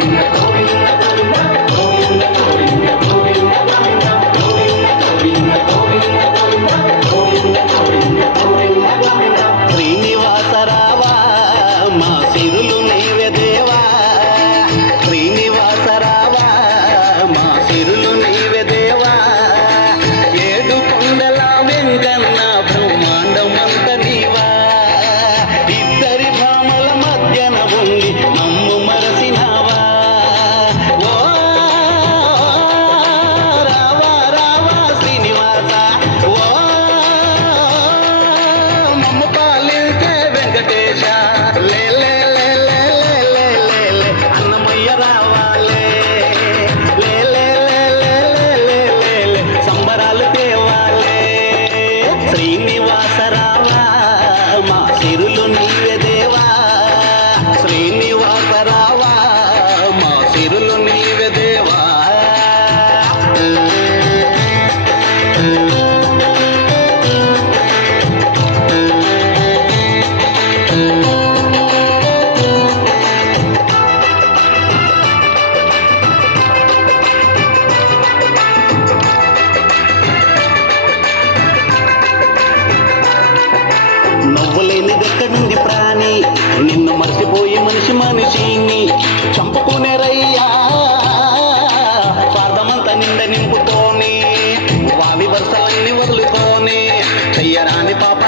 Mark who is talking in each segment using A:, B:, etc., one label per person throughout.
A: Thank you.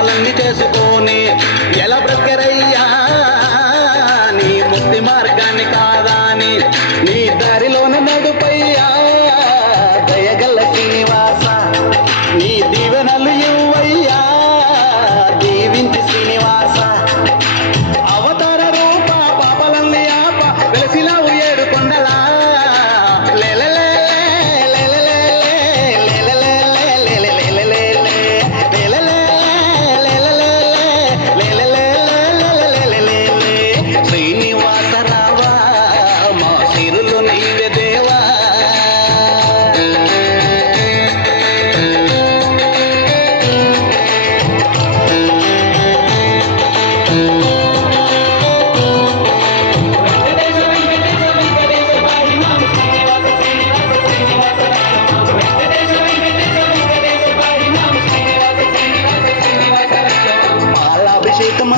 A: చెయ్యరాని పాపాలన్నీ చేసుకొని ఎలా బ్రతికరయ్యా?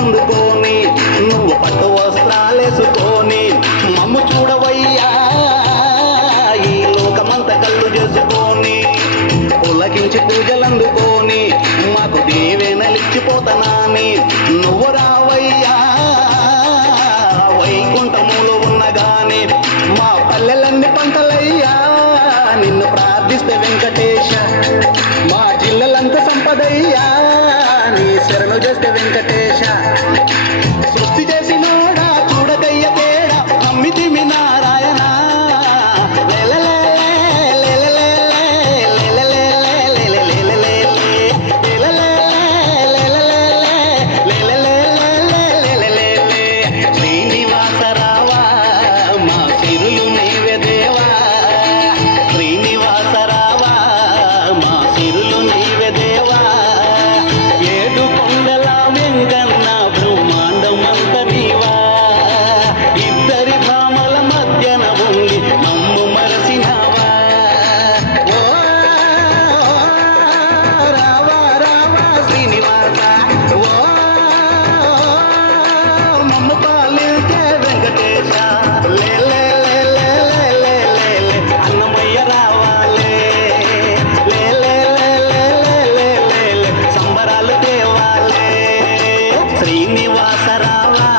A: అందుకోని నువ్వు పట్టు వస్త్రాలేసుకొని మమ్ము చూడవయ్యా. ఈ లోకమంత కళ్ళు చేసుకొని పులకించి పూజలందుకొని మాకు దేవేనలిచ్చిపోతనాని నువ్వు రావయ్యా. వైకుంఠములో ఉన్నగాని మా పల్లెలన్నీ పంటలయ్యా. నిన్ను ప్రార్థిస్తే వెంకటేశ మా జిల్లలంత సంపదయ్యా. శరణు చేస్తే వెంకటేష్ శ్రీనివాసరావా?